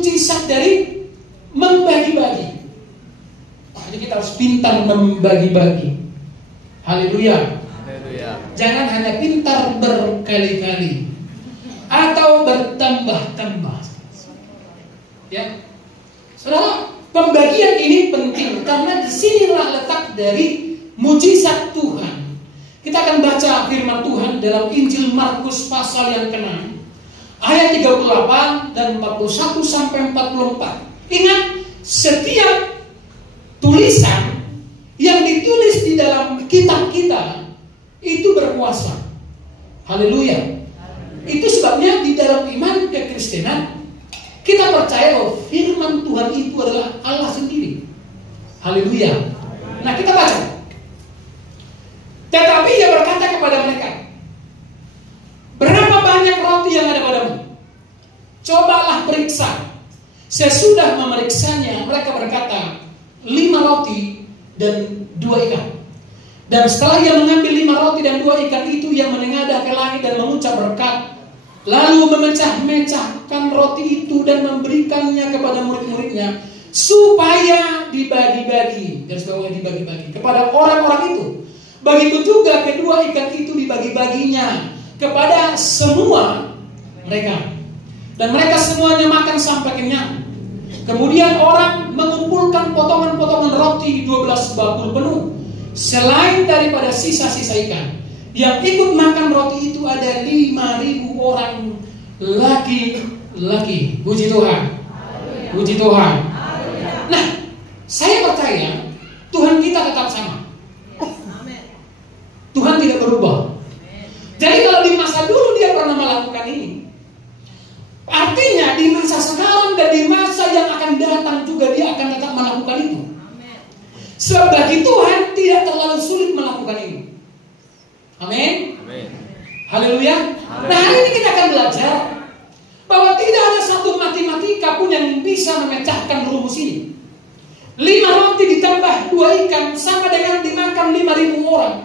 mujizat dari membagi-bagi. Jadi kita harus pintar membagi-bagi. Haleluya. Jangan hanya pintar berkali-kali atau bertambah-tambah. Ya, saudara, pembagian ini penting karena disinilah letak dari mujizat Tuhan. Kita akan baca firman Tuhan dalam Injil Markus pasal yang ke-6 ayat 38 dan 41 sampai 44. Ingat, setiap tulisan yang ditulis di dalam kitab kita itu berkuasa. Haleluya. Itu sebabnya di dalam iman kekristenan kita percaya bahwa firman Tuhan itu adalah Allah sendiri. Haleluya. Nah, kita baca. Tetapi ia berkata kepada mereka, berapa banyak roti yang ada padamu? Cobalah periksa. Sesudah memeriksanya, mereka berkata, 5 roti dan 2 ikan. Dan setelah ia mengambil 5 roti dan 2 ikan itu, ia menengadah ke langit dan mengucap berkat, lalu memecah-mecahkan roti itu dan memberikannya kepada murid-muridnya supaya dibagi-bagi. Dan sebagainya dibagi-bagi kepada orang-orang itu. Begitu juga kedua ikan itu dibagi-baginya kepada semua mereka. Dan mereka semuanya makan sampai kenyang. Kemudian orang mengumpulkan potongan-potongan roti 12 bakul penuh, selain daripada sisa-sisa ikan. Yang ikut makan roti itu ada 5.000 orang laki-laki. Puji Tuhan. Puji Tuhan. Nah, saya percaya Tuhan kita tetap sama. Tuhan tidak berubah. Jadi kalau di masa dulu dia pernah melakukan ini, artinya di masa sekarang dan di masa yang akan datang juga dia akan tetap melakukan itu. Sebab bagi Tuhan tidak terlalu sulit melakukan ini. Amin. Haleluya. Nah, hari ini kita akan belajar bahwa tidak ada satu matematika pun yang bisa memecahkan rumus ini. 5 roti ditambah 2 ikan sama dengan dimakan 5.000 orang.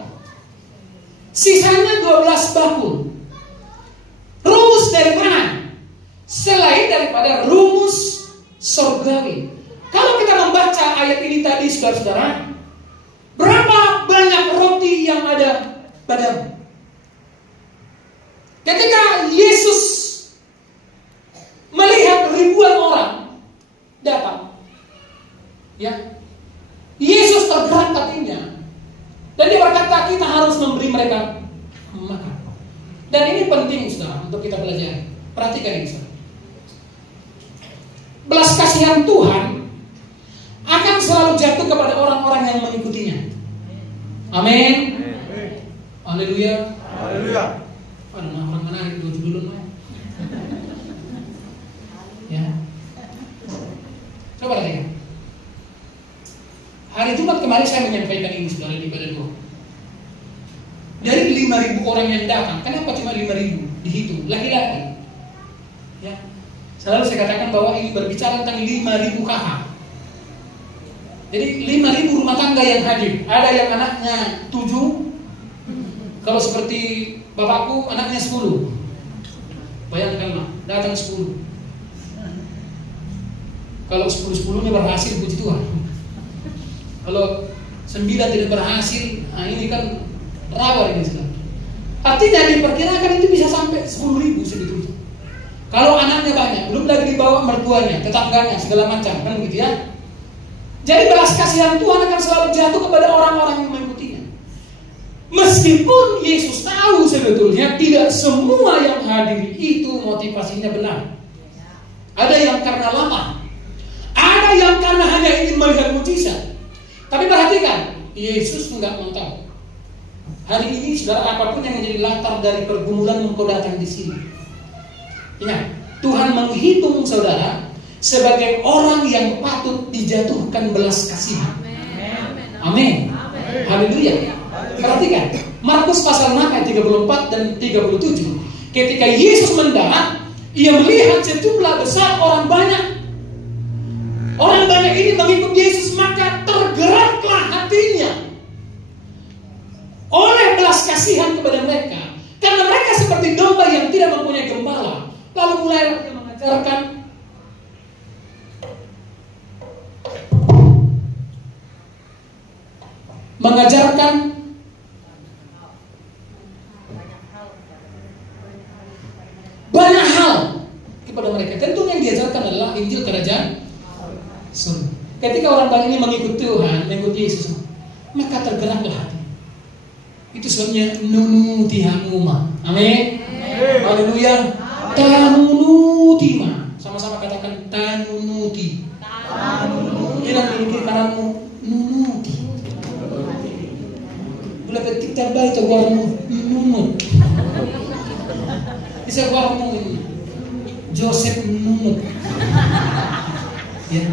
Sisanya 12 bakul. Rumus dari mana? Selain daripada rumus surgawi. Kalau kita membaca ayat ini tadi, saudara-saudara, berapa banyak roti yang ada padamu? Ketika Yesus melihat ribuan orang datang, ya, Yesus tergerak hatinya, dan dia berkata kita harus memberi mereka makan. Dan ini penting, saudara, untuk kita pelajari. Perhatikan ini, saudara. Belas kasihan Tuhan akan selalu jatuh kepada orang-orang yang mengikutinya. Amin. Haleluya. Haleluya. Ada orang menarik dulu. Ya. Coba lihat. Hari Jumat kemarin saya menyampaikan ini, saudara, di ibadah doa. Dari 5.000 orang yang datang, kenapa cuma 5.000 dihitung? Laki-laki. Ya. Selalu saya katakan bahwa ini berbicara tentang 5.000 KH. Jadi 5.000 rumah tangga yang hadir. Ada yang anaknya 7. Kalau seperti bapakku, anaknya 10. Bayangkanlah, datang 10. Kalau 10-10-nya berhasil, puji Tuhan. Kalau 9 tidak berhasil, nah ini kan rawan ini sekarang. Artinya diperkirakan itu bisa sampai 10.000 sebetulnya. Kalau anaknya banyak, belum lagi dibawa mertuanya, tetangganya, segala macam, kan begitu ya. Jadi belas kasihan Tuhan akan selalu jatuh kepada orang-orang yang mengikutinya. Meskipun Yesus tahu sebetulnya tidak semua yang hadir itu motivasinya benar. Ada yang karena lapar, ada yang karena hanya ingin melihat mujizat. Tapi perhatikan, Yesus enggak mau tahu. Hari ini, saudara, apapun yang menjadi latar dari pergumulan engkau datang di sini, ingat, Tuhan menghitung saudara sebagai orang yang patut dijatuhkan belas kasihan. Amin. Haleluya. Perhatikan, Markus pasal 6 ayat 34 dan 37. Ketika Yesus mendarat, ia melihat sejumlah besar orang banyak. Orang banyak ini mengikut Yesus, maka tergeraklah hatinya oleh belas kasihan kepada mereka, karena mereka seperti domba yang tidak mempunyai gembala. Lalu mulailah dia mengajarkan mereka. Tentu yang diajarkan adalah Injil Kerajaan Surga. Ketika orang banyak ini mengikut Tuhan, mengikut Yesus, maka tergeraklah hati. Itu sebabnya nunutimuma. Amin. Haleluya. Tanunutima. Sama-sama katakan tanunuti. Bilang di kiri kananmu, nunuti. Bila petik terbaik itu guarmu nunut. Bisa guarmu Joseph nunut. Ya.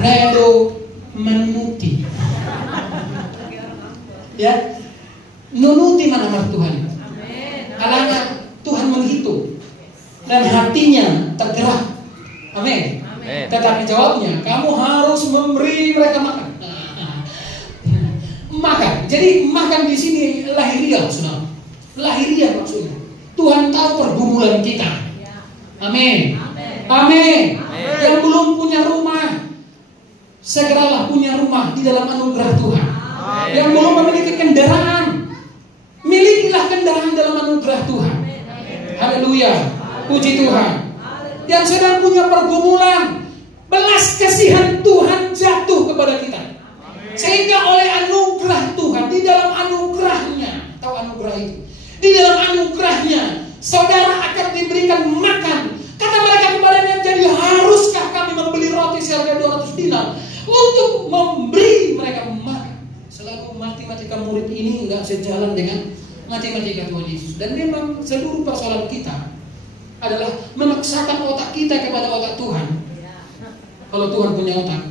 Redo menuti. Ya. Nunuti mana Tuhan. Alanya Tuhan menghitung dan hatinya tergerak. Amin. Tetapi jawabnya, kamu harus memberi mereka makan. Makan. Jadi makan di sini lahiriah, saudara. Lahiriah maksudnya. Tuhan tahu pergumulan kita. Amin. Amin. Yang belum punya rumah, segeralah punya rumah di dalam anugerah Tuhan. Yang belum memiliki kendaraan, milikilah kendaraan dalam anugerah Tuhan. Haleluya. Puji Tuhan. Yang sedang punya pergumulan, belas kasihan Tuhan jatuh kepada kita. Sehingga oleh anugerah Tuhan, di dalam anugerahnya, tahu anugerah itu, di dalam anugerahnya, saudara akan diberikan makan. Kata mereka kepadanya, jadi haruskah kami membeli roti seharga 200 dinar untuk memberi mereka makan? Selalu matematika murid ini enggak sejalan dengan matematika Tuhan Yesus. Dan memang seluruh persoalan kita adalah memaksakan otak kita kepada otak Tuhan. Kalau Tuhan punya otak,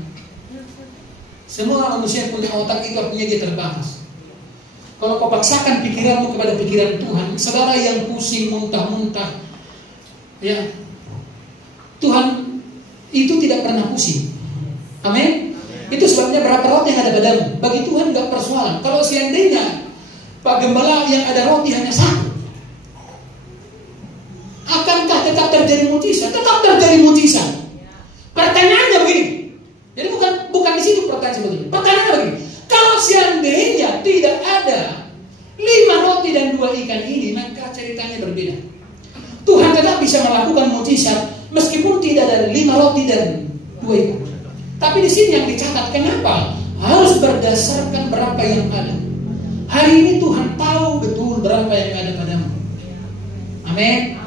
semua manusia punya otak, itu artinya dia terbatas. Kalau kau paksakan pikiranmu kepada pikiran Tuhan, saudara yang pusing muntah-muntah, ya, Tuhan itu tidak pernah pusing. Amin. Itu sebabnya berapa roti yang ada padamu, bagi Tuhan tidak persoalan. Kalau seandainya Pak Gembala yang ada roti hanya satu, akankah tetap terjadi mujizat? Tetap terjadi mujizat. Pertanyaannya begini. Jadi bukan di situ pertanyaan sebetulnya. Pertanyaannya begini. Kalau seandainya tidak ada 5 roti dan 2 ikan ini, maka ceritanya berbeda. Tuhan tetap bisa melakukan mujizat meskipun tidak ada 5 roti dan 2 ikan. Tapi di sini yang dicatat, kenapa harus berdasarkan berapa yang ada? Hari ini Tuhan tahu betul berapa yang ada padamu. Amin.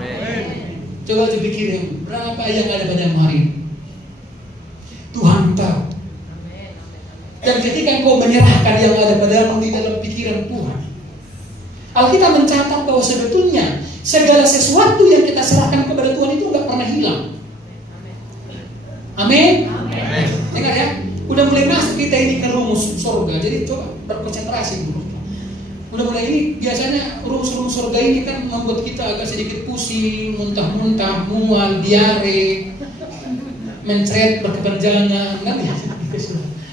Coba dipikirin berapa yang ada padamu hari ini. Tuhan tahu. Dan ketika engkau menyerahkan yang ada padamu di dalam pikiran Tuhan, Alkitab mencatat bahwa sebetulnya segala sesuatu yang kita serahkan kepada Tuhan itu nggak pernah hilang. Amin. Dengar ya, udah mulai masuk kita ini ke rumus surga. Jadi coba berkonsentrasi dulu. Udah mulai ini, biasanya rumus-rumus surga ini kan membuat kita agak sedikit pusing, muntah-muntah, mual, diare, mencret, berkepanjangan, kan ya?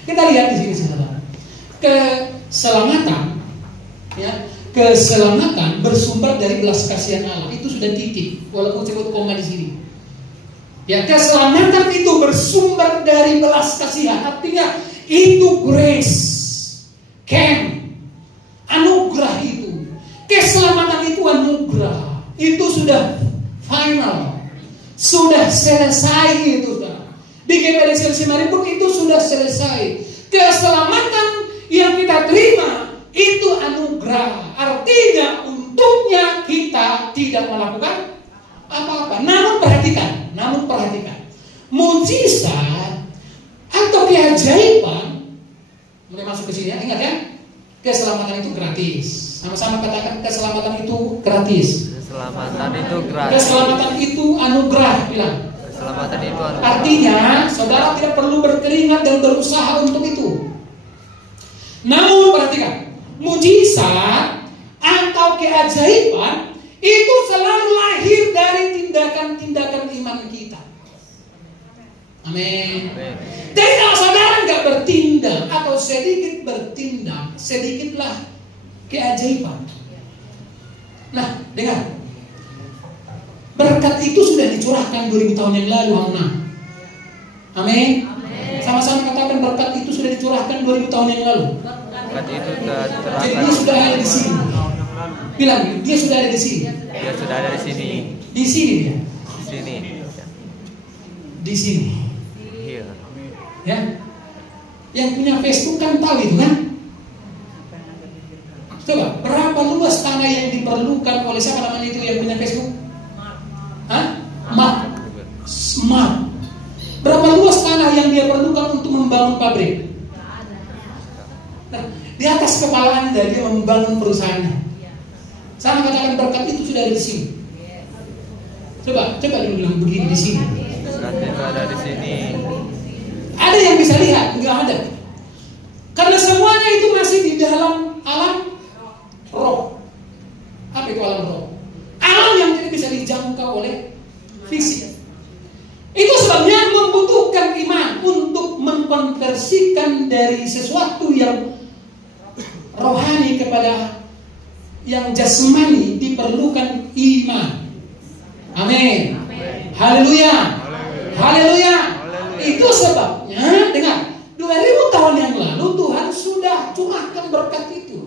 Kita lihat di sini saudara. Keselamatan, ya, keselamatan bersumber dari belas kasihan Allah. Itu sudah titik, walaupun sebut koma di sini. Ya, keselamatan itu bersumber dari belas kasihan. Artinya itu grace, anugerah itu. Keselamatan itu anugerah. Itu sudah final, sudah selesai itu sudah. Di GPD Selimani pun itu sudah selesai. Keselamatan yang kita terima itu anugerah. Artinya untungnya kita tidak melakukan apa-apa. Namun perhatikan, mujizat atau keajaiban mulai masuk ke sini ya. Ingat ya, keselamatan itu gratis. Sama-sama katakan, keselamatan itu gratis. Keselamatan itu gratis. Keselamatan itu anugerah, bilang. Keselamatan itu anugerah. Artinya, saudara tidak perlu berkeringat dan berusaha untuk itu. Namun perhatikan, mujizat atau keajaiban itu selalu lahir dari tindakan-tindakan iman kita. Amin. Jadi kalau saudara nggak bertindak atau sedikit bertindak, sedikitlah keajaiban. Nah, dengar. Berkat itu sudah dicurahkan 2000 tahun yang lalu, Hana. Amin. Sama-sama katakan, berkat itu sudah dicurahkan 2000 tahun yang lalu. Berkat itu sudah dicurahkan. Jadi dia sudah ada di sini. Bilang, dia sudah ada di sini. Dia sudah ada di sini. Di sini dia. sini. Di sini. Iya. Ya. Yang punya Facebook kan tahu itu kan? Coba, berapa luas tanah yang diperlukan oleh siapa namanya itu yang punya Facebook? Hah? Mark. Smart. Berapa luas tanah yang dia perlukan untuk membangun pabrik? Nah, di atas kepala Anda dia membangun perusahaannya. Saya katakan berkat itu sudah ada di sini. Coba dulu bilang begini di sini. Berkat itu ada di sini. Ada yang bisa lihat? Enggak ada. Karena semuanya itu masih di dalam alam roh. Apa itu alam roh? Alam yang tidak bisa dijangkau oleh fisik. Itu sebabnya membutuhkan iman untuk mengkonversikan dari sesuatu yang rohani kepada yang jasmani, diperlukan iman. Amin. Haleluya. Haleluya. Itu sebabnya dengar, 2000 tahun yang lalu Tuhan sudah curahkan berkat itu.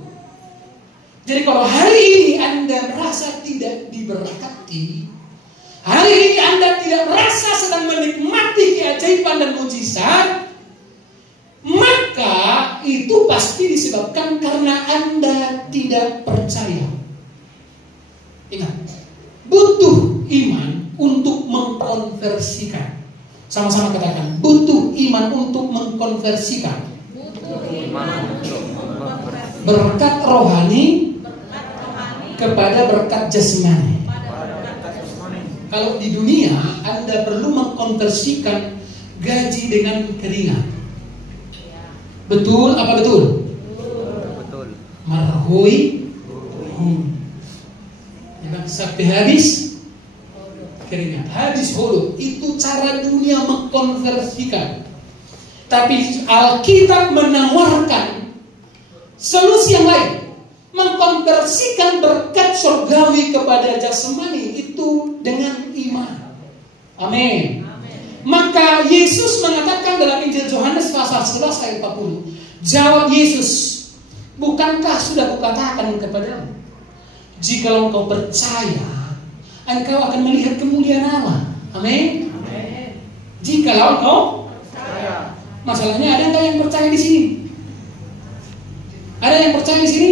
Jadi kalau hari ini Anda merasa tidak diberkati, hari ini Anda tidak merasa sedang menikmati keajaiban dan mujizat, maka itu pasti disebabkan karena Anda tidak percaya. Ingat, butuh iman untuk mengkonversikan. Sama-sama katakan, butuh iman untuk mengkonversikan berkat rohani kepada berkat jasmani. Kalau di dunia Anda perlu mengkonversikan gaji dengan keringat. Betul apa betul? Betul. Marhui. Sampai habis keringat, habis hulu. Itu cara dunia mengkonversikan. Tapi Alkitab menawarkan solusi yang lain, mengkonversikan berkat surgawi kepada jasmani itu dengan iman. Amin. Maka Yesus mengatakan dalam Injil Yohanes pasal 11 ayat 40, jawab Yesus, bukankah sudah kukatakan kepadamu, jikalau engkau percaya, engkau akan melihat kemuliaan Allah. Amin. Jikalau engkau percaya. Masalahnya ada enggak yang percaya di sini? Ada yang percaya di sini?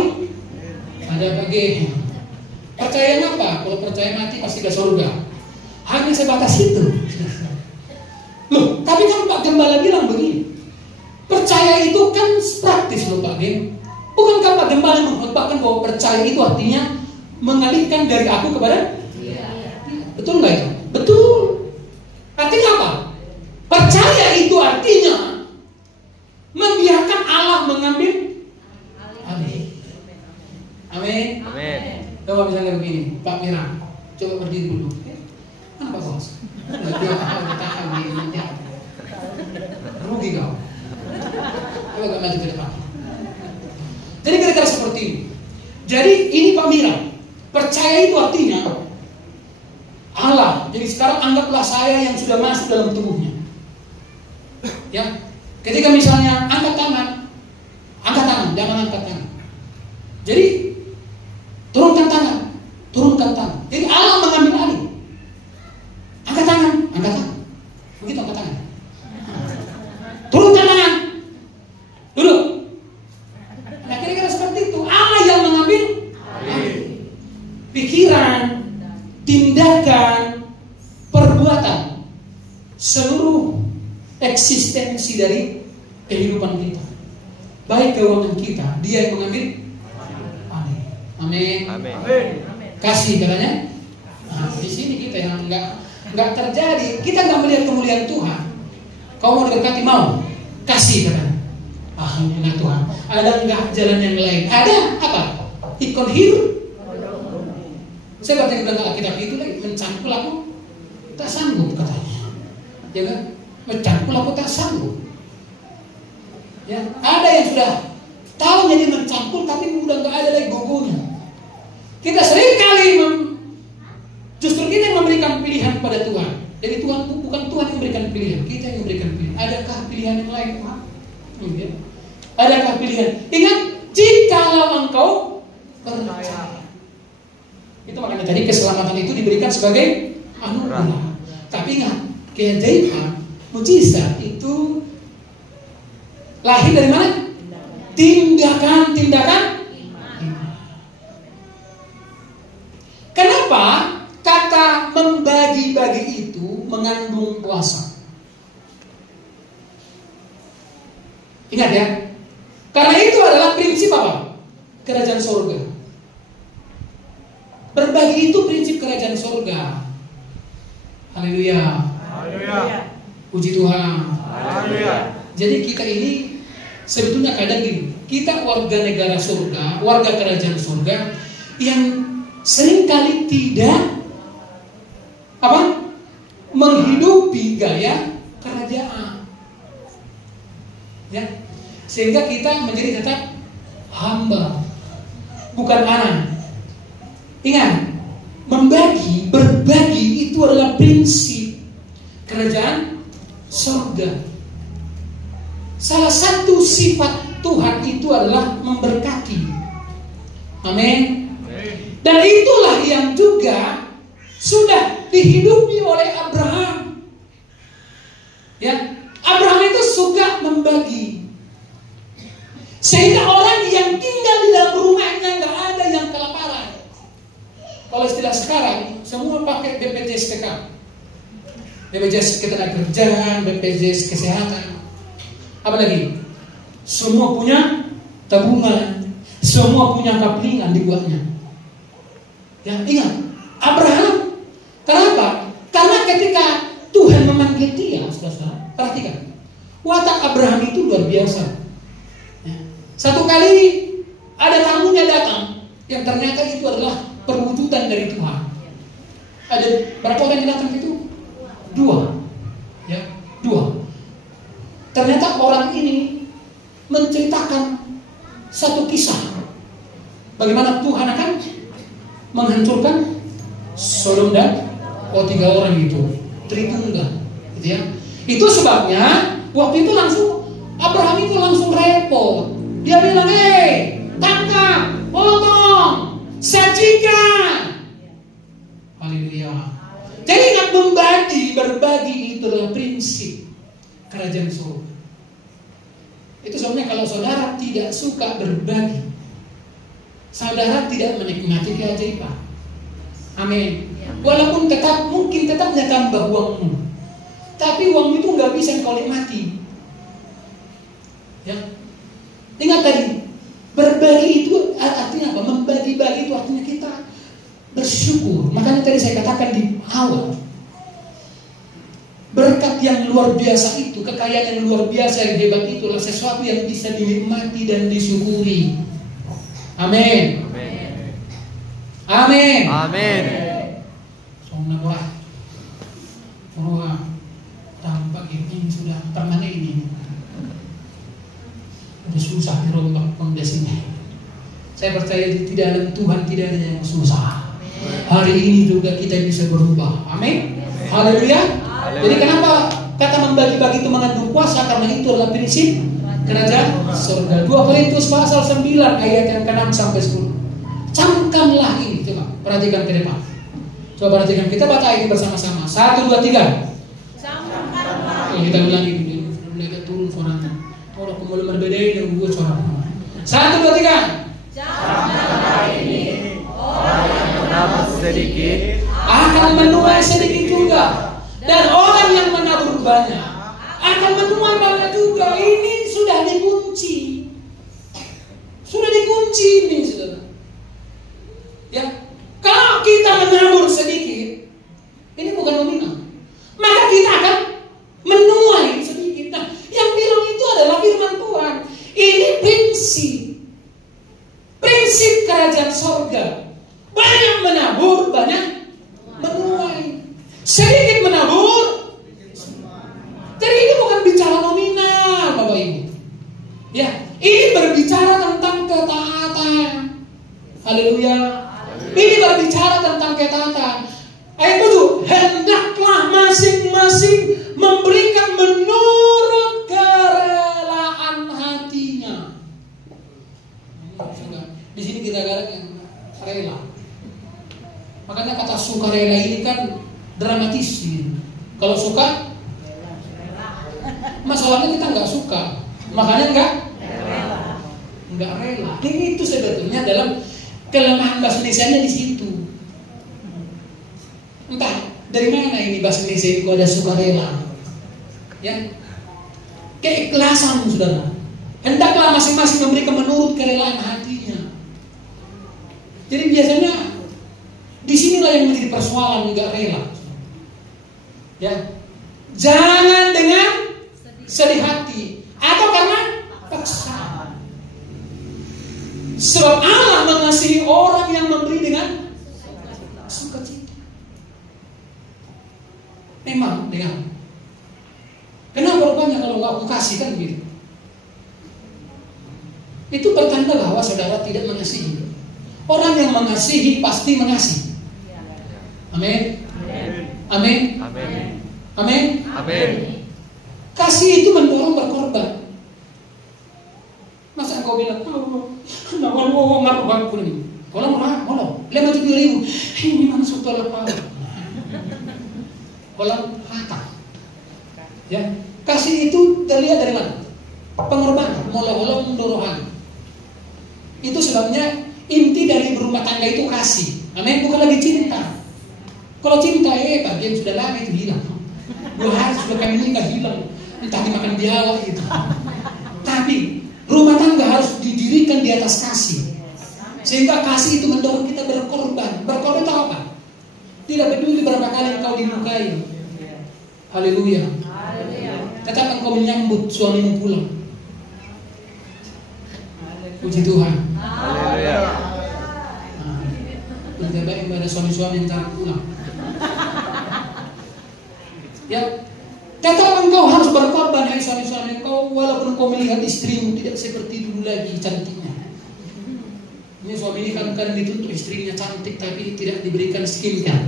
Ada bagi. Percaya apa? Kalau percaya mati pasti ke surga. Hanya sebatas itu. Loh, tapi kan Pak Gembala bilang begini, percaya itu kan praktis loh Pak Gem. Bukankah Pak Gembala mengkhotbahkan bahwa percaya itu artinya mengalihkan dari aku kepada dia? Betul nggak itu? Betul. Artinya apa? Percaya itu artinya membiarkan Allah mengambil alih. Amin. Amin. Coba misalnya begini, Pak Mira, coba berdiri dulu. Kenapa bos? Rugi kau. Coba gak maju ke depan. Jadi kira-kira seperti ini. Jadi ini Pak Mira, percaya itu artinya Allah. Jadi sekarang anggaplah saya yang sudah masuk dalam tubuhnya. Ya, ketika misalnya angkat tangan, jangan angkat tangan. Jadi turunkan tangan. Jadi Allah mengambil alih. Angkat tangan. Begitu angkat tangan. Turunkan tangan. Duduk. Nah kira-kira seperti itu. Allah yang mengambil alih. Pikiran, tindakan, perbuatan, seluruh eksistensi dari kehidupan kita, baik keuangan kita, dia yang mengambil alih. Amin. Kasih katanya. Nah, di sini kita yang nggak terjadi, kita nggak melihat kemuliaan Tuhan. Kau mau diberkati, mau kasih katanya. Alhamdulillah Tuhan. Ada nggak jalan yang lain? Ada apa? Ikon hidup. Saya baca di belakang Alkitab itu lagi, mencangkul aku tak sanggup katanya. Ya kan? Mencangkul aku tak sanggup. Ya, ada yang sudah tahu jadi mencangkul tapi udah nggak ada lagi gogonya. Kita sering kali justru kita yang memberikan pilihan pada Tuhan. Jadi Tuhan bukan Tuhan yang memberikan pilihan, kita yang memberikan pilihan. Adakah pilihan yang lain? Ya. Adakah pilihan? Ingat, jikalau engkau percaya. Itu makanya tadi keselamatan itu diberikan sebagai anugerah. Tapi ingat, keajaiban, mujizat itu lahir dari mana? Tindakan. Kenapa kata membagi-bagi itu mengandung kuasa? Ingat ya, karena itu adalah prinsip apa? Kerajaan surga. Berbagi itu prinsip kerajaan surga. Haleluya. Puji Tuhan. Jadi kita ini sebetulnya kadang gini, kita warga negara surga, warga kerajaan surga yang seringkali tidak menghidupi gaya kerajaan. Ya. Sehingga kita menjadi tetap hamba, bukan anak. Ingat, berbagi itu adalah prinsip kerajaan surga. Salah satu sifat Tuhan itu adalah memberkati. Amin. Dan itulah yang juga sudah dihidupi oleh Abraham. Ya, Abraham itu suka membagi. Sehingga orang yang tinggal di dalam rumahnya nggak ada yang kelaparan. Kalau istilah sekarang, semua pakai BPJS TK, BPJS Ketenagakerjaan, BPJS Kesehatan. Apa lagi? Semua punya tabungan, semua punya kaplingan dibuatnya. Ya, ingat, Abraham. Kenapa? Karena ketika Tuhan memanggil dia, saudara, perhatikan, watak Abraham itu luar biasa. Ya. Satu kali ada tamunya datang, yang ternyata itu adalah perwujudan dari Tuhan. Ada berapa orang yang datang itu? 2. Ya, 2. Ternyata orang ini menceritakan satu kisah bagaimana Tuhan akan menghancurkan Sodom dan 3 orang itu, Tritunggal, gitu ya. Itu sebabnya waktu itu langsung Abraham itu langsung repot. Dia bilang, tangkap, potong, sajikan. Haleluya. Jadi ingat, berbagi itu adalah prinsip kerajaan surga. Itu sebabnya kalau saudara tidak suka berbagi, saudara tidak menikmati keajaiban. Amin. Walaupun mungkin tetap tambah uangmu, tapi uang itu nggak bisa engkau nikmati. Ya, ingat tadi, berbagi itu artinya apa? Membagi-bagi itu artinya kita bersyukur. Makanya tadi saya katakan di awal, berkat yang luar biasa itu, kekayaan yang luar biasa, yang hebat itu adalah sesuatu yang bisa dinikmati dan disyukuri. Amin. Amin. Amin. Soalnya wah, tampak ini sudah permanen ini. Udah susah dirombak pondasinya. Saya percaya di dalam Tuhan tidak ada yang susah. Hari ini juga kita bisa berubah. Amin. Haleluya. Jadi kenapa kata membagi-bagi itu mengandung kuasa? Karena itu adalah prinsip kerajaan surga. 2 Korintus pasal 9 ayat yang ke-6 sampai 10. Camkanlah ini, coba perhatikan ke depan. Coba perhatikan, kita baca ini bersama-sama. 1, 2, 3. Camkanlah. Kita ulangi dulu. Mereka turun suaranya. Orang kembali berbeda yang gue suara. 1, 2, 3. Camkanlah ini. Orang yang menabur sedikit akan menuai sedikit juga. Dan orang yang menabur banyak akan menuai banyak juga. Ini sudah dikunci. Sudah dikunci ini, saudara. Ya, kalau kita menabur sedikit, ini bukan nominal, maka kita akan menuai sedikit. Nah, yang bilang itu adalah firman Tuhan. Ini prinsip kerajaan sorga. Banyak menabur, banyak menuai. Sedikit menabur. Jadi ini bukan bicara nominal, Bapak Ibu. Ya, ini berbicara tentang ketaatan. Haleluya. Ini berbicara tentang ketaatan. Ayat 7, hendaklah Kalau suka, masalahnya kita nggak suka, makanya nggak rela. Ini itu sebetulnya dalam kelemahan bahasa Indonesia di situ. Entah dari mana ini bahasa Indonesia itu ada sukarela, ya, keikhlasan, saudara. Hendaklah masing-masing memberikan menurut kerelaan hatinya. Jadi biasanya disinilah yang menjadi persoalan nggak rela. Ya, jangan dengan sedih hati atau karena paksaan. Sebab Allah mengasihi orang yang memberi dengan sukacita. Memang dengan kenapa rupanya kalau nggak aku kasih kan begitu? Itu bertanda bahwa saudara tidak mengasihi. Orang yang mengasihi pasti mengasihi. Amin. Amin. Amin. Amin. Amin. Kasih itu mendorong berkorban. Masa engkau bilang, marah pun kalau lima 7.000, ini mana suatu apa? Kalau rata, ya kasih itu terlihat dari mana? Pengorbanan, mula-mula mendorohan. Itu sebabnya inti dari berumah tangga itu kasih. Amin, bukan lagi cinta. Kalau cinta, bagian sudah lama itu hilang. 2 hari sudah kami nikah hilang. Entah dimakan biawak itu. Tapi rumah tangga harus didirikan di atas kasih. Sehingga kasih itu mendorong kita berkorban. Berkorban itu apa? Tidak peduli berapa kali engkau dilukai. Haleluya. Tetap engkau menyambut suamimu pulang. Puji Tuhan. Haleluya. Lebih baik kepada suami-suami yang tak pulang. Ya, tetap engkau harus berkorban, hai suami-suami engkau, walaupun engkau melihat istrimu tidak seperti dulu lagi cantiknya. Ini suami ini kan dituntut istrinya cantik tapi tidak diberikan skincare.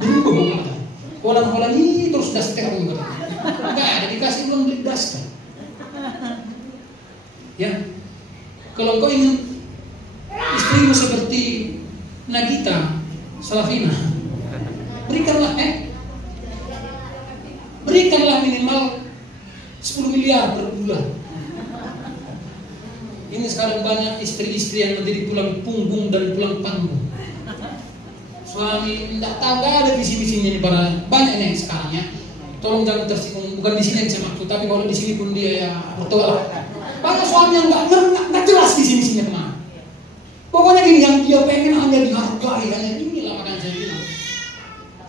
Berubah banget. Kolam-kolam ini terus daster kamu kata. Enggak ada dikasih belum daster. Ya, kalau engkau ingin istrimu seperti Nagita Slavina, berikanlah minimal 10 miliar per bulan. Ini sekarang banyak istri-istri yang menjadi tulang punggung dan tulang panggung. Suami tidak tahu, gak ada visi-visinya di para banyak nih sekarang ya. Tolong jangan tersinggung, bukan di sini yang saya maksud, tapi kalau di sini pun dia ya bertolak. Banyak suami yang nggak jelas visi-visinya kemana. Pokoknya gini, yang dia pengen hanya dihargai, hanya inilah makanya saya bilang.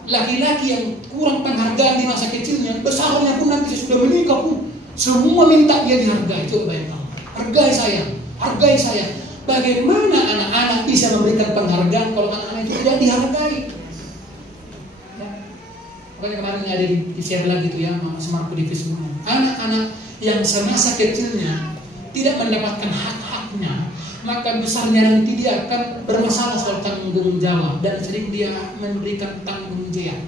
Laki-laki yang kurang penghargaan di masa kecilnya, besarnya pun nanti sudah menikah pun semua minta dia dihargai. Coba bayangkan, hargai saya. Bagaimana anak-anak bisa memberikan penghargaan kalau anak-anak itu tidak dihargai? Ya. Pokoknya kemarin ada di share lagi tuh ya, sama aku di Facebook. Anak-anak yang semasa kecilnya tidak mendapatkan hak-haknya, maka besarnya nanti dia akan bermasalah soal tanggung jawab dan sering dia memberikan tanggung jawab.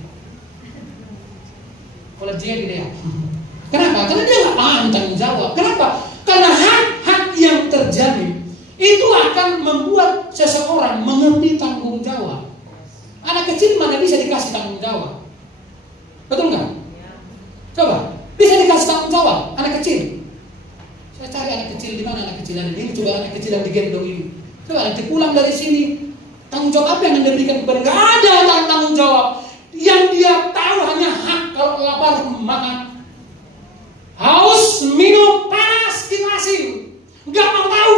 Kalau dia kenapa? Karena dia nggak paham tanggung jawab. Kenapa? Karena hak-hak yang terjamin itu akan membuat seseorang mengerti tanggung jawab. Anak kecil mana bisa dikasih tanggung jawab? Betul nggak? Coba, bisa dikasih tanggung jawab anak kecil. Saya cari anak kecil di mana anak kecil ada ini. Coba anak kecil yang digendong ini. Coba nanti pulang dari sini, tanggung jawab apa yang Anda berikan kepada? Nggak ada tanggung jawab. Yang dia tahu hanya hak, kalau lapar makan, haus minum, panas dikasih. Nggak mau tahu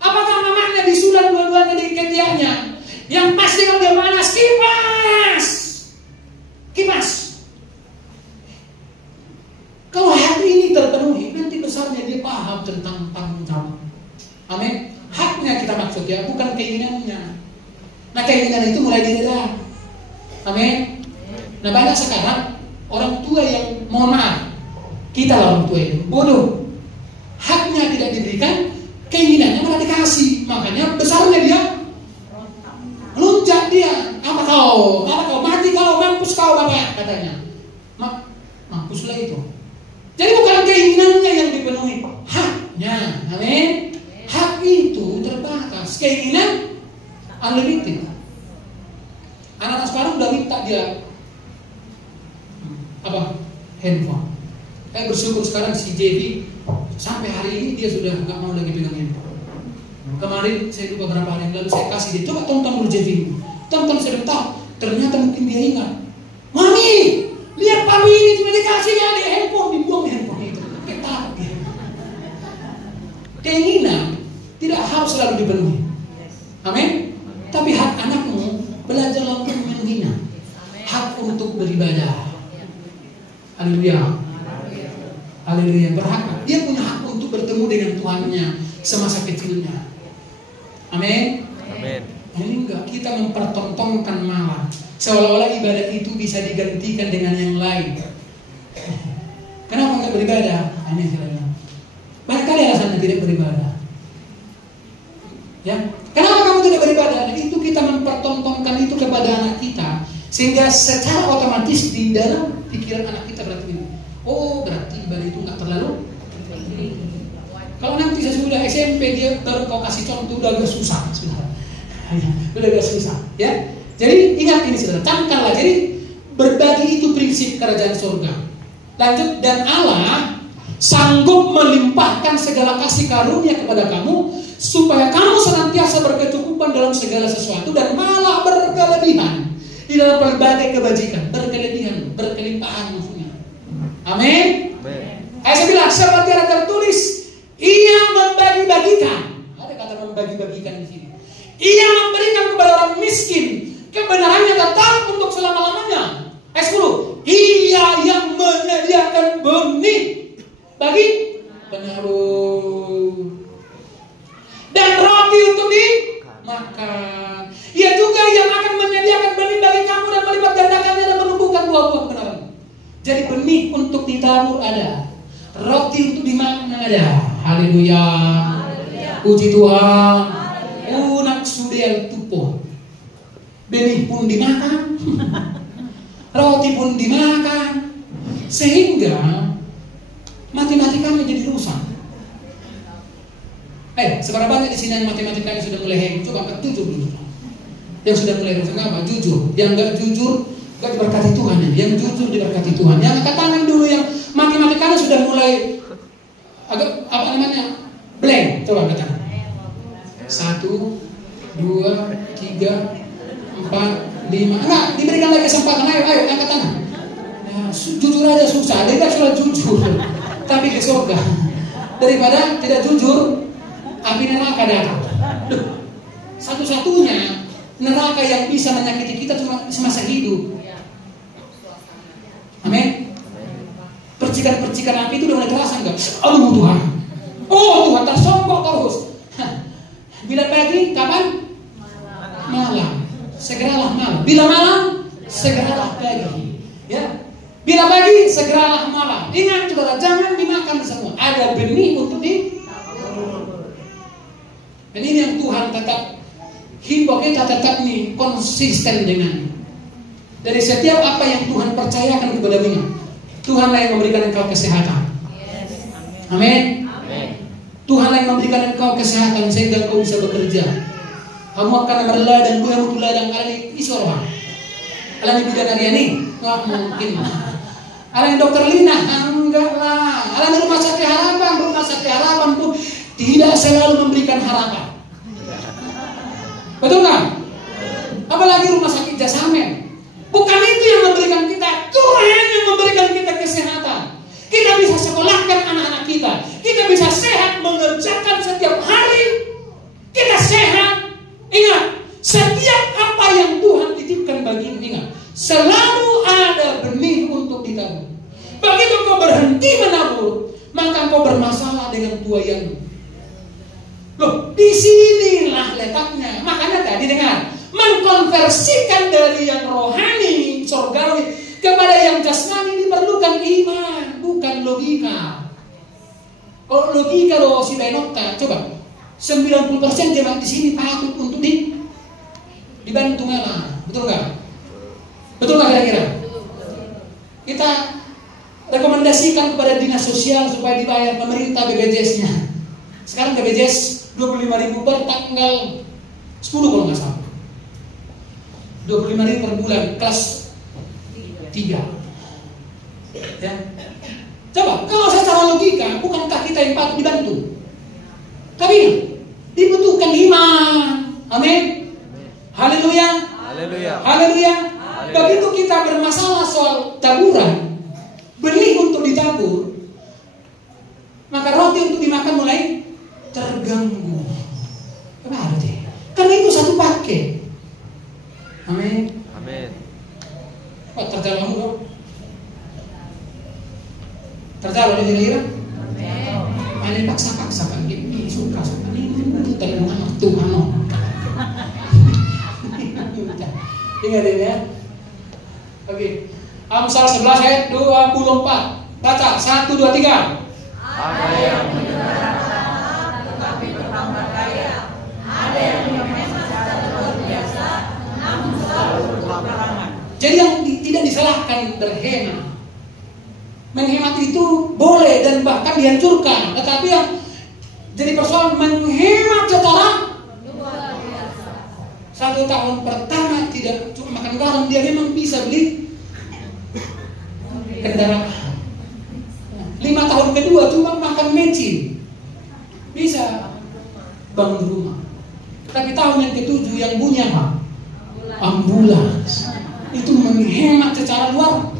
apakah mamanya disulam dua-duanya di ketiaknya. Yang pasti kalau dia panas, kipas. Kalau hati ini terpenuhi, nanti besarnya dia paham tentang tanggung jawab. Amin. Haknya kita maksud ya, bukan keinginannya. Nah keinginan itu mulai dari dalam. Amin. Nah banyak sekarang orang tua yang mohon maaf, kita lah orang tua itu bodoh. Haknya tidak diberikan, keinginannya malah dikasih. Makanya besarnya dia loncat dia. Apa kau mati kau, mampus kau bapak katanya. Mampuslah itu. Jadi bukan keinginannya yang dipenuhi, haknya. Amin. Hak itu terbatas, keinginan unlimited. Anak-anak sekarang udah minta dia apa? Handphone. Saya bersyukur sekarang si JV sampai hari ini dia sudah nggak mau lagi pegang handphone. Kemarin saya lupa berapa hari yang lalu saya kasih dia, coba tonton dulu JV, tonton sebentar. Ternyata mungkin dia ingat, Mami, lihat papi ini cuma dikasih ya di handphone, dibuang handphone itu. Ketat dia. Keinginan tidak harus selalu dipenuhi. Amin. Tapi hak anakmu belajar untuk menghina, hak untuk beribadah. Haleluya. Haleluya. Berhak. Dia punya hak untuk bertemu dengan Tuhannya semasa kecilnya. Amin. Amin. Ini enggak, kita mempertontonkan malah seolah-olah ibadah itu bisa digantikan dengan yang lain. Kenapa enggak beribadah? Ini istilahnya. Banyak kali alasannya tidak beribadah. Ya, kenapa kamu tidak beribadah? Dan itu kita mempertontonkan itu kepada anak kita, sehingga secara otomatis di dalam pikiran anak kita berarti ini, oh berarti ibadah itu nggak terlalu. Kalau nanti sesudah SMP dia baru kau kasih contoh udah agak susah sudah agak susah, ya. Jadi ingat ini saudara, camkanlah. Jadi berbagi itu prinsip kerajaan surga. Lanjut, dan Allah sanggup melimpahkan segala kasih karunia kepada kamu supaya kamu senantiasa berkecukupan dalam segala sesuatu dan malah berkelebihan di dalam berbagai kebajikan, berkelimpahan maksudnya. Amin. Ayat 9, seperti ada tertulis, ia membagi-bagikan. Ada kata membagi-bagikan di sini. Ia memberikan kepada orang miskin kebenarannya tetap untuk selama-lamanya. Ayat 10, ia yang menyediakan benih bagi penaruh dan roti untuk dimakan. Ia juga yang akan menyediakan benih bagi kamu dan melipat gandakannya dan menumbuhkan buah-buah kebenaran. Jadi benih untuk ditabur ada, roti untuk dimakan ada. Haleluya. Puji Tuhan. Unak sudial tupo. Benih pun dimakan, roti pun dimakan, sehingga matematikanya jadi rusak. Seberapa banyak di sini yang matematikanya sudah mulai hang? Coba angkat 7 dulu. Yang sudah mulai rusak apa? Jujur. Yang enggak jujur enggak diberkati Tuhan. Yang jujur diberkati Tuhan. Yang angkat tangan dulu yang matematikanya sudah mulai agak apa namanya? Blank. Coba angkat tangan. 1, 2, 3, 4, 5. Enggak, diberikan lagi kesempatan. Ayo angkat tangan. Nah, jujur aja susah. Dia sudah jujur, tapi ke surga. Daripada tidak jujur, api neraka datang. Satu-satunya neraka yang bisa menyakiti kita cuma semasa hidup. Amin. Percikan-percikan api itu udah mulai terasa enggak? Aduh Tuhan. Oh Tuhan, tersombong terus. Bila pagi, kapan? Malam. Segeralah malam. Bila malam, segeralah pagi. Ya. Bila pagi, segeralah malam. Ingat saudara, jangan dimakan semua. Ada benih untuk dan ini yang Tuhan tetap himbau kita tetap nih konsisten dengan. Dari setiap apa yang Tuhan percayakan kepada-Nya, Tuhanlah yang memberikan engkau kesehatan. Amin. Tuhanlah yang memberikan engkau kesehatan sehingga engkau bisa bekerja. Kamu akan berladang dan Tuhan ladang kali isorba. Alam di bidang hari ini nggak mungkin. Alam dokter Lina enggak lah. Alam rumah sakit harapan pun tidak selalu memberikan harapan. Betul nggak? Apalagi rumah sakit Jasamen. Bukan itu yang memberikan kita, Tuhan yang memberikan kita kesehatan. Kita bisa sekolahkan anak-anak kita. Kita bisa sehat mengerjakan setiap hari. Kita sehat. Ingat, setiap apa yang Tuhan titipkan bagimu, ingat, selalu ada benih untuk ditabur. Begitu kau berhenti menabur, maka kau bermasalah dengan tuayanmu. Loh, disinilah letaknya. Makanya tadi dengar, mengkonversikan dari yang rohani, surgawi kepada yang jasmani diperlukan iman, bukan logika. Kalau logika lo si Benokta, coba 90% jemaat di sini patut untuk dibantu malah, betul nggak? Betul nggak kira-kira? Kita rekomendasikan kepada dinas sosial supaya dibayar pemerintah BPJS-nya. Sekarang BPJS 25.000 per tanggal 10 kalau nggak salah. 25.000 per bulan kelas 3. Ya. Coba, kalau secara logika, bukankah kita yang patut dibantu? Tapi dibutuhkan iman. Amin. Haleluya. Haleluya. Haleluya. Begitu kita bermasalah soal taburan, benih untuk ditabur, maka roti untuk dimakan mulai terganggu. Kenapa deh? Karena itu satu paket. Amin. Amin. Kok terjawab dong? Terjawab di kira-kira? Amin. Paksa-paksa kan gini, suka-suka ini terdengar Tuhan. Ingat ini ya. Oke. Amsal 11 ayat 24. Baca 1 2 3. Ada yang tetapi bertambah kaya. Ada yang menghemat secara luar biasa, namun selalu berkekurangan. Jadi yang tidak disalahkan berhemat. Menghemat itu boleh dan bahkan dihancurkan. Tetapi yang jadi persoalan menghemat secara Luar biasa. 1 tahun pertama tidak cuma makan garam, dia memang bisa beli kendaraan. 5 tahun kedua cuma makan mecin, bisa bangun rumah. Tapi tahun yang ke-7 yang bunyi apa? Ambulans. Itu menghemat secara luar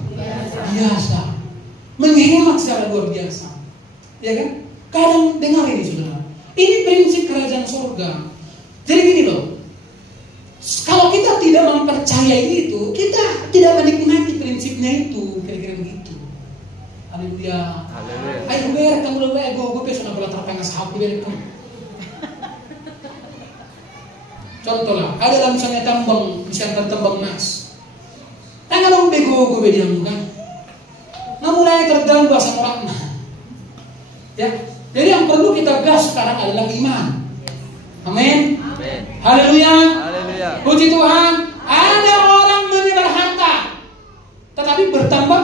biasa. Menghemat secara luar biasa. Ya kan? Kadang dengar ini saudara. Ini prinsip kerajaan surga. Jadi gini loh. Kalau kita tidak mempercayai itu, kita tidak menikmati prinsipnya itu. Kira-kira begitu. Haleluya. Haleluya. Ayo ber, kamu udah ber, gue pesona bola terpengas sahabat ber. Contoh lah, ada dalam misalnya tambang emas. Tangan dong bego gue diam kan. Nah mulai terganggu asam urat. Ya, jadi yang perlu kita gas sekarang adalah iman. Amin. Amin. Haleluya. Haleluya. Puji Tuhan. Ada orang menyebar harta, tetapi bertambah.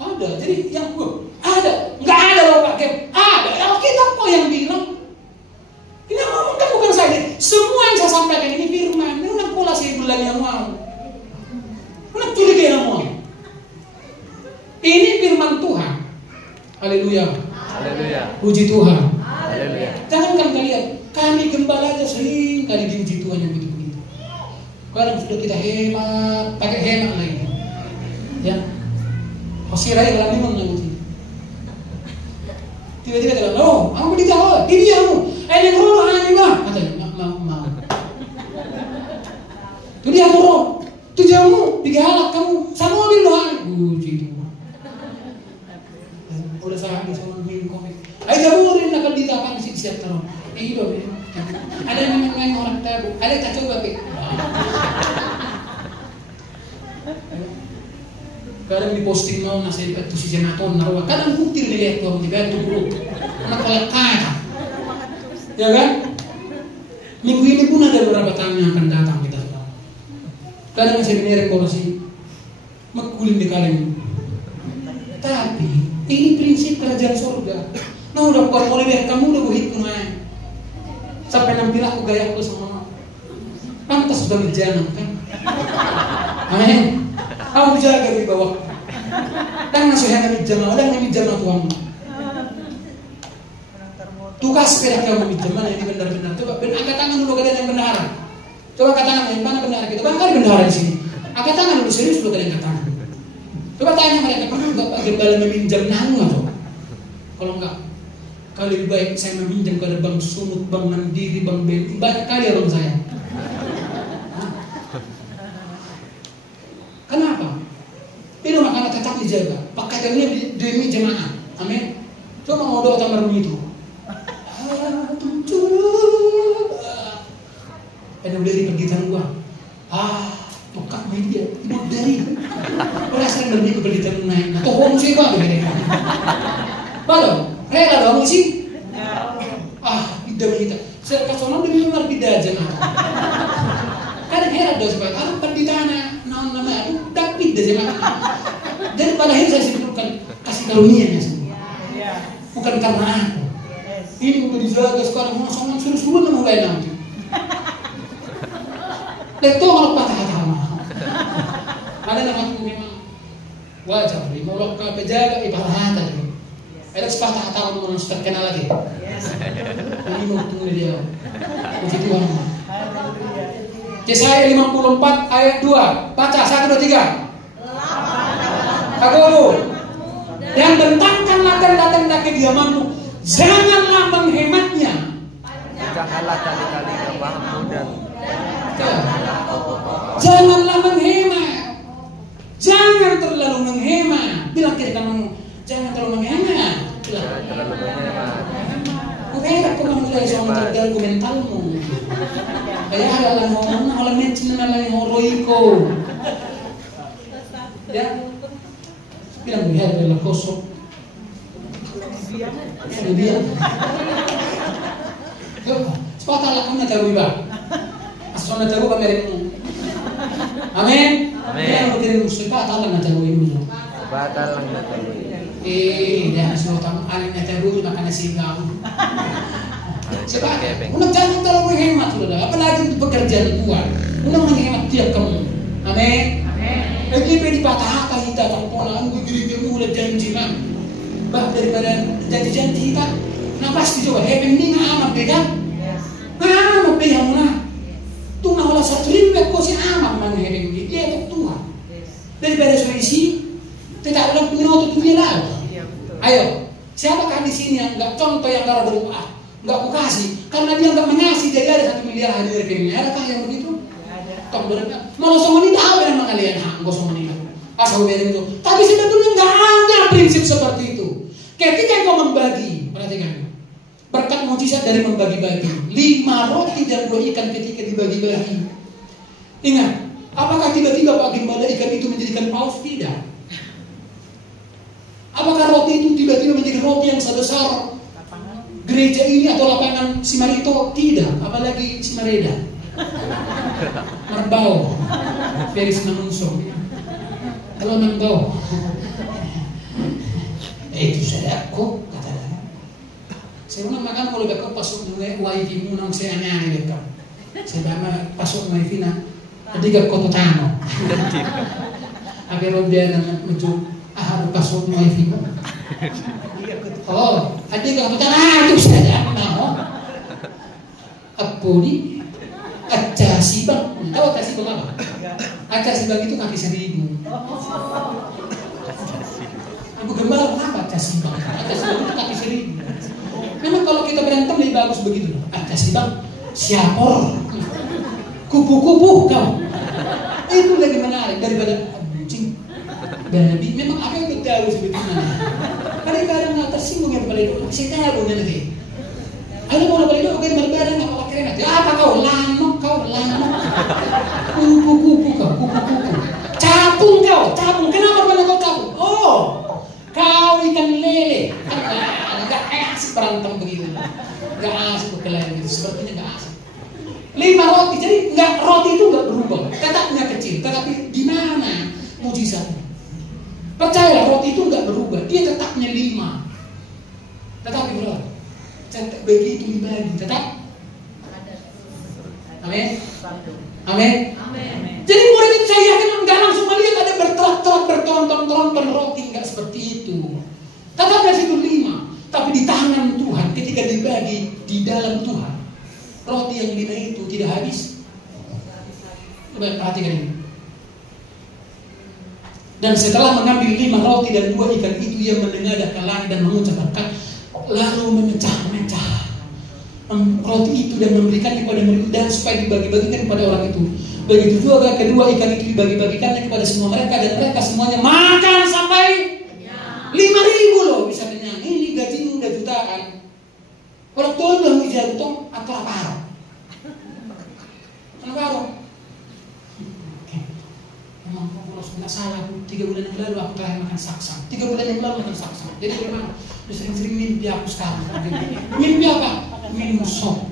Ada. Jadi yang ada, nggak ada loh Pak Kem. Ada. Alkitab kok yang bilang. Ini ngomong kan bukan saya. Semua yang saya sampaikan ini firman. Ini udah pola saya bilang yang mau. Udah tulis yang mau. Ini firman Tuhan. Haleluya. Haleluya. Puji Tuhan. Haleluya. Jangankan kalian, kami gembala aja sering kali diuji Tuhan yang begitu-begitu. Kadang sudah kita hemat, pakai hemat lagi. Ya. Hosirai dalam iman lagi. Tiba-tiba dia bilang, oh, aku beli tahu, ini kamu, ini roh ini mah, katanya, mau. Itu dia roh, itu jamu, digalak kamu, sama mobil doang. Puji Tuhan. Udah sehari sama minum kopi. Ayo jamurin akan ditapan siap taruh. Iya dong. Ada yang main orang tabu, ada yang tak coba pe. Kadang diposting mau nasi itu si jematon naruh. Kadang bukti dilihat tuh di batu bro. Anak kolektan. Ya kan? Minggu ini pun ada beberapa tamu yang akan datang kita. Kadang saya benerin polisi makulin di kalian. Tapi ini prinsip kerajaan surga. Nah udah mulai dari kamu udah gue hitung aja. Sampai nampil aku gaya aku sama. Pantas sudah berjalan kan? Amin. Kamu jaga di bawah. Dan nasihat Nabi Jamaah, dan Nabi Jamaah Tuhan. Tugas sepeda kamu Nabi Jamaah ini benar-benar. Coba angkat tangan dulu kalian yang benar. Coba angkat tangan yang mana benar kita. Bang kali benar di sini. Angkat tangan dulu serius dulu kalian angkat tangan. Coba tanya mereka pernah nggak Pak Gembala meminjam nanu atau? Kalau enggak, kalau lebih baik saya meminjam kepada Bank Sumut, Bank Mandiri, Bank BNI. Banyak kali orang saya. Kenapa? Ini makanan tetap dijaga. Pakaiannya demi jemaah. Amin. Coba mau doa tambah itu. Ada dari pergitan gua. Pekat media. Ibu dari. Perasaan lebih ke pergitan naik. Atau hong sih pak begini. Padahal, rela dong sih. Tidak begitu. Sekasonal demi luar beda jemaah. Kadang heran doa sebab kalau pendidana nama itu tapi dah jemaah. Dan pada akhirnya saya sebutkan kasih karunia-Nya semua. Bukan karena aku. Ini udah dijaga sekarang sama suruh-suruh nama lain nanti. Lekto kalau patah-patah. Ada nama memang Wajar, imolok ka pejaga ibarata itu. Ada sepatah atau mau terkenal lagi. Ini mau tunggu dia. Puji Tuhan. Yesaya 54 ayat 2. Baca 1 2 3. Aku dan bentangkanlah tenda-tenda kediamanmu. Janganlah menghematnya. Janganlah kali-kali kebangmu dan janganlah menghemat. Jangan terlalu menghemat. Bilang kiri kamu, jangan terlalu menghemat. jangan terlalu menghemat. Kaya ko naman tayo sa mga argumentalmu. Kaya halalan mo, halaman sila na lang yung horoy ko. Ya, bilang buhay ko yung kosok. Ano dia? Sepatah lang na tayo iba. Asal na tayo kami rin mo. Amen? Amen. Kaya mo sepatah lang na tayo mo. Batal lang na tayo. Dahil sa utang alin na tayo na ka nasigaw. Sebab, unang jangan terlalu menghemat, saudara. Apalagi untuk pekerjaan Tuhan. Unang menghemat tiap kamu. Amin. Lagi di patah kita tak pola gue gini mulai janji kan. Bah daripada janji-janji kita, nah pasti coba heaven ini amat beda. Amat beda mana? Tuh nah olah satu rimba kau si amat mana heaven ini dia itu Tuhan. Daripada solusi, tidak ulang menutup dunia lalu. Ayo, siapakah di sini yang nggak contoh yang cara berdoa? Nggak aku kasih, karena dia nggak mengasih jadi ada 1 miliar hadir dari rekeningnya. Adakah yang begitu? Tong berapa? Mau sama ini tahu yang mengalian hak, nggak sama ini. Asal biarin itu. Tapi sebetulnya nggak ada prinsip seperti itu. Ketika kau membagi, perhatikan, berkat mujizat dari membagi-bagi. 5 roti dan 2 ikan ketika dibagi-bagi. Ingat, apakah tiba-tiba Pak Gembala ikan itu menjadikan paus? Tidak. Apakah roti itu tiba-tiba menjadi roti yang sebesar gereja ini atau lapangan Simarito? Tidak, apalagi Simareda, Merbau, Feris Namunsong. Kalau Merbau, itu saya kok kata dia. Saya pernah makan kalau bekal pasuk nungai wifi munang saya aneh bekal. Saya bama pasuk wifi na, adiga koto tano. Agar dia nak menjuk ahar pasuk wifi. Oh, adiga koto tano itu saya mau. Apodi aca sibang. Tahu aca sibang apa? Aca sibang itu kaki 1000. Aku Gembala kenapa aca sibang? Aca sibang itu kaki 1000. Memang kalau kita berantem lebih bagus begitu. Aca sibang siapor. Kupu-kupu kau. Itu lebih menarik daripada kucing. Babi memang apa yang tahu sebetulnya. Kadang-kadang nggak tersinggung yang paling itu. Saya tahu nanti. Ada mau balik itu oke berbeda nggak apa keren aja. Apa kau lamok kau lamok. Kupu-kupu kau kupu-kupu. Capung kau capung. Kenapa banyak kau capung? Oh, kau ikan lele. Nggak asik berantem begitu. Nggak asik berkelahi gitu. Sepertinya nggak asik. 5 roti, jadi nggak roti itu nggak berubah. Tetapnya kecil, tetapi di mana mujizatnya? Percayalah roti itu nggak berubah. Dia tetapnya 5. Tetapi berapa? Begitu dibagi, tetap. Amin. Amin. Jadi murid itu saya yakin nggak langsung melihat ada berterak-terak bertonton-tonton roti, nggak seperti itu. Tetap dari situ 5, tapi di tangan Tuhan ketika dibagi di dalam Tuhan, roti yang 5 itu tidak habis. Coba perhatikan ini. Dan setelah mengambil 5 roti dan 2 ikan itu, ia menengadah ke langit dan mengucap berkat, lalu memecah-mecah roti itu dan memberikan kepada mereka dan supaya dibagi-bagikan kepada orang itu. Begitu juga kedua ikan itu dibagi-bagikannya kepada semua mereka dan mereka semuanya makan sampai 5.000 loh bisa kenyang. Ini gajinya udah jutaan. Orang tua udah ngejar utang atau apa? Apa? Memang kalau nggak salah 3 bulan yang lalu aku terakhir makan saksang. 3 bulan yang lalu makan saksang. Jadi memang sering-sering mimpi aku sekarang. Mimpi apa? Minum sop.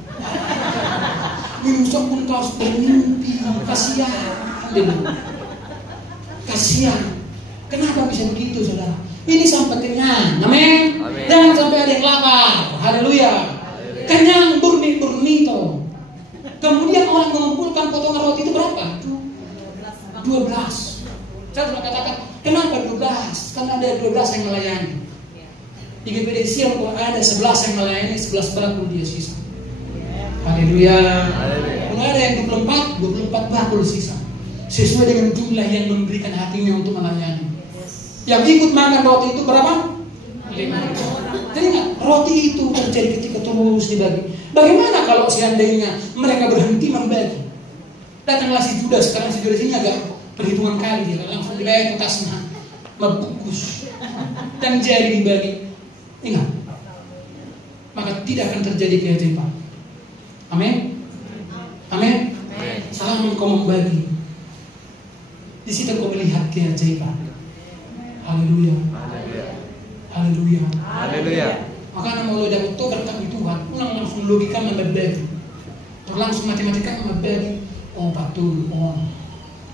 Minum sop pun kau harus bermimpi. Kasihan. Kenapa bisa begitu, saudara? Ini sampai kenyang. Amin. Jangan sampai ada yang lapar. Haleluya. Kenyang burni toh. Kemudian orang mengumpulkan potongan roti itu berapa? 12. Saya sudah katakan, Kenapa 12? Karena ada 12 yang melayani. Di GPD Siang ada 11 yang melayani, 11 bakul dia sisa. Haleluya. Kalau ada yang 24 bakul sisa. Sesuai dengan jumlah yang memberikan hatinya untuk melayani. Yang ikut makan roti itu berapa? 5. Jadi enggak, roti itu terjadi ketika terus dibagi. Bagaimana kalau seandainya mereka berhenti membagi? Datanglah si Judas, sekarang si Judas ini agak perhitungan kali dia langsung dibayar tasnya, membungkus dan jadi dibagi. Ingat, maka tidak akan terjadi keajaiban. Amin. Amin. Selama engkau membagi, di situ engkau melihat keajaiban. Haleluya. Haleluya. Haleluya. Maka kalau dapat itu berkat Tuhan, ulang langsung logika membagi, langsung matematika membagi. Oh betul, oh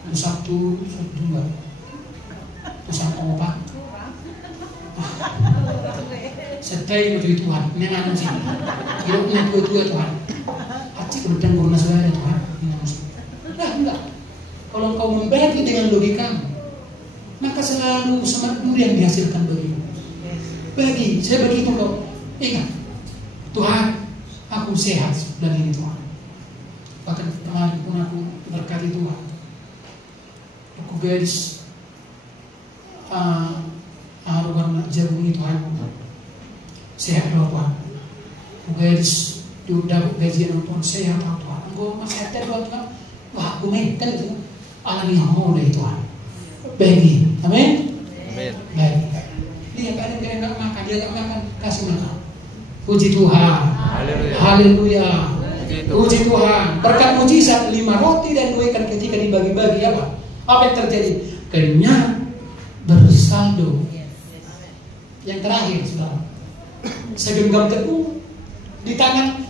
1, 2, 4. Setai macam Tuhan, memang sih. Hidupnya tua Tuhan. Hati kemudian guna saudara Tuhan. Enggak. Kalau kau membagi dengan logika, maka selalu semangat yang dihasilkan bagimu. Bagi, saya begitu kok. Ingat, Tuhan, aku sehat dan ini Tuhan. Bahkan kemarin pun aku berkati Tuhan. Aku gadis warna jagung itu Tuhan. Sehat doa Tuhan. Aku gadis diundang gajian Tuhan sehat Tuhan. Aku masih ada doa Tuhan. Wah aku mainkan itu. Alami mau dari Tuhan. Bagi, amin. Bagi. Lihat ada yang nggak makan, dia nggak makan, kasih makan. Puji Tuhan. Haleluya. Puji Tuhan. Berkat mujizat 5 roti dan 2 ikan ketika dibagi-bagi apa? Apa yang terjadi? Kenyang, bersaldo. Yang terakhir, saudara, segenggam tepung di tangan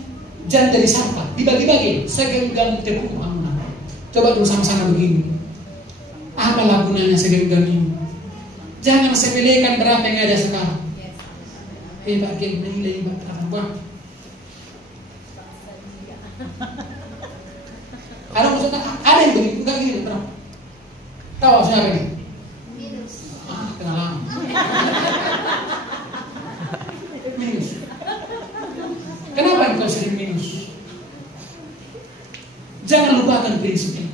janda di sampah, dibagi-bagi segenggam tepung. Coba dulu sama-sama begini. Apalah gunanya segenggam ini? Jangan sepelekan berapa yang ada sekarang. Pak Geng, nilai Pak. Ada maksudnya ada yang begitu, enggak gini berapa? Tahu maksudnya apa ini? Minus. Kenal lama. Minus. Kenapa engkau sering minus? Jangan lupakan prinsip ini.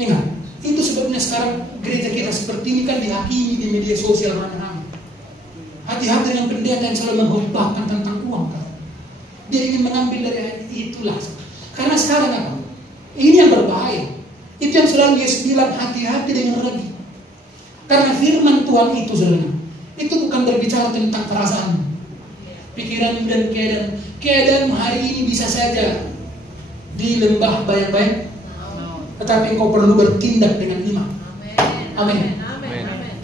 Ingat, itu sebabnya sekarang gereja kita seperti ini kan dihakimi di media sosial ramai-ramai. Hati-hati dengan pendeta yang selalu menghembahkan tentang uang kan. Dia ingin mengambil dari itulah. Karena sekarang apa? Ini yang berbahaya. Itu yang selalu Yesus bilang, hati-hati dengan ragi. Karena firman Tuhan itu sebenarnya, itu bukan berbicara tentang perasaan, pikiran dan keadaan hari ini bisa saja di lembah bayang-bayang, tetapi engkau perlu bertindak dengan iman. Amin.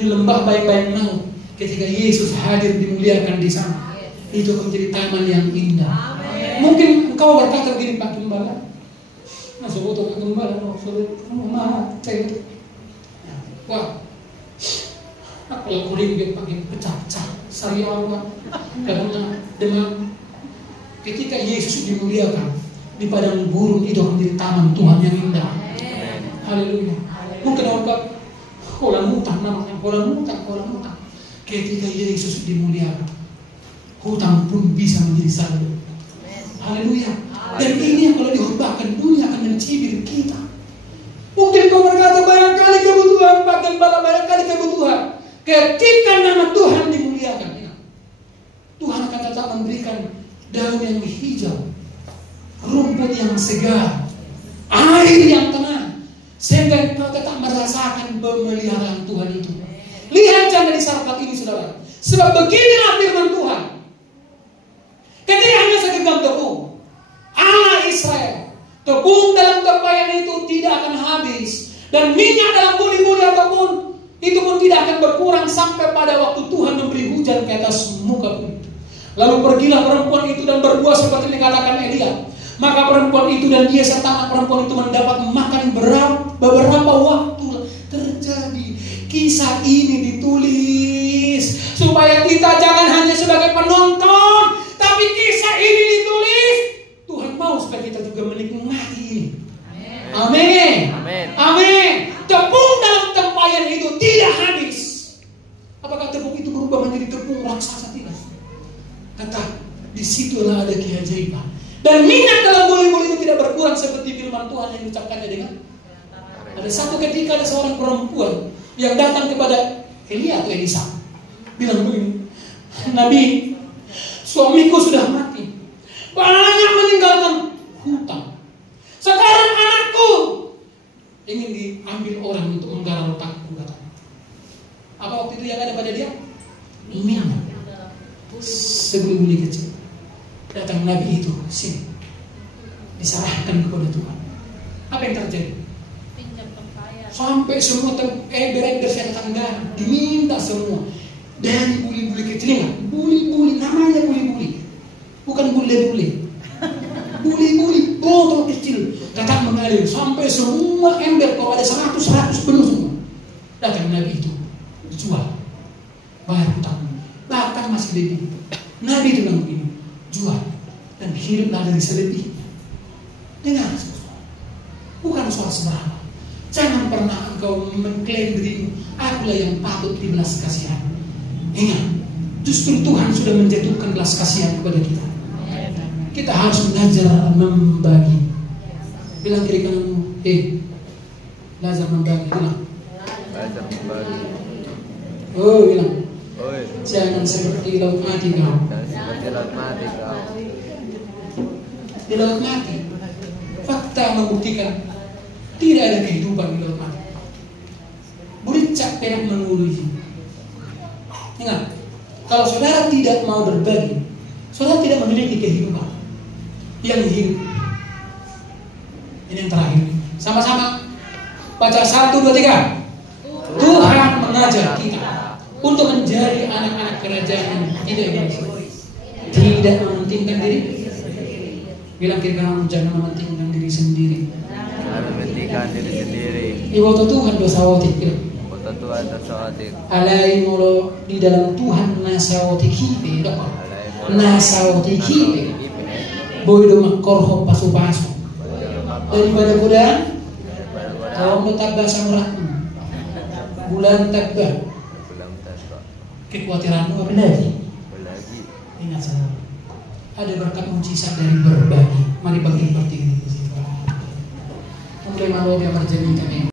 Di lembah bayang-bayang maut, ketika Yesus hadir dimuliakan di sana, itu menjadi taman yang indah. Mungkin engkau berkata begini, Pak Gembala, masuk foto Pak Gembala, wah, aku kulit dia pakai pecah-pecah, sari Allah, karena demam. Ketika Yesus dimuliakan di padang gurun, itu menjadi taman Tuhan yang indah. Haleluya. Mungkin orang kolam hutang namanya, kolam hutang. Ketika Yesus dimuliakan, hutang pun bisa menjadi saldo. Haleluya. Dan ini yang kalau dihembahkan, dunia akan mencibir kita. Mungkin kau berkata barangkali kebutuhan, Pak Gembala, barangkali kebutuhan. Ketika nama Tuhan dimuliakan, Tuhan akan tetap memberikan daun yang hijau, rumput yang segar, air yang tenang, sehingga kau tetap merasakan pemeliharaan Tuhan itu. Lihat janda di Sarfat ini, saudara. Sebab beginilah firman Tuhan. Ketika hanya segenggam tepung, Allah Israel, tepung dalam tempayan itu tidak akan habis, dan minyak dalam buli-buli apapun itu pun tidak akan berkurang sampai pada waktu Tuhan memberi hujan ke atas muka bumi. Lalu pergilah perempuan itu dan berbuat seperti dikatakan Elia. Maka perempuan itu dan dia serta anak perempuan itu mendapat makan beberapa waktu terjadi. Kisah ini ditulis supaya kita jangan hanya sebagai penonton, tapi kisah ini ditulis Tuhan mau supaya kita juga menikmati ini. Amin. Amin. Tepung dalam tempayan diucapkannya dengan ada satu ketika ada seorang perempuan yang datang kepada Elia atau Elisa, bilang begini, Nabi, suamiku sudah mati, banyak meninggalkan hutang. Sekarang anakku ingin diambil orang untuk menggarap otakku. Apa waktu itu yang ada pada dia? Minyak. Sebeli-beli kecil. Datang Nabi itu, sini, diserahkan kepada Tuhan. Apa yang terjadi? Sampai semua berember saya tetangga diminta semua. Dari buli-buli kecil, ingat, buli-buli, namanya buli-buli, bukan bule-bule. Buli-buli botol kecil datang mengalir sampai semua ember, kalau ada 100 penuh semua. Datang Nabi itu dijual, bayar hutang, bahkan masih lebih. Nabi itu bilang begini, jual dan hiduplah dari selebih. Dengar, bukan soal seberapa. Jangan pernah engkau mengklaim dirimu, akulah yang patut dibelas kasihan. Ingat, justru Tuhan sudah menjatuhkan belas kasihan kepada kita. Kita harus belajar membagi. Bilang kiri kananmu, belajar membagi. Bilang. Belajar membagi. Oh, bilang. Oi. Jangan seperti laut mati kau. Jangan seperti laut mati kau. Di laut mati, fakta membuktikan tidak ada kehidupan di laut mati. Bericak perak mengului. Ingat, kalau saudara tidak mau berbagi, saudara tidak memiliki kehidupan yang hidup. Ini yang terakhir. Sama-sama baca 1, 2, 3. Tuhan mengajar kita untuk menjadi anak-anak kerajaan yang tidak egois, tidak mementingkan diri. Bilang kiri kanan, jangan mementingkan diri sendiri. Jangan mementingkan diri sendiri. Ibu Tuhan dosa watik. Kota Tuhan dosa watik. Alai molo di dalam Tuhan nasa watik hipe. Nasa watik hipe. Boy do makorho pasu-pasu. Daripada godaan, kau tetap bahasa murahmu. Bulan tabah. Kekhawatiranmu apa lagi? Ingat saja, ada berkat mujizat dari berbagi. Mari bagi seperti ini. Mulai malu dia terjadi kami.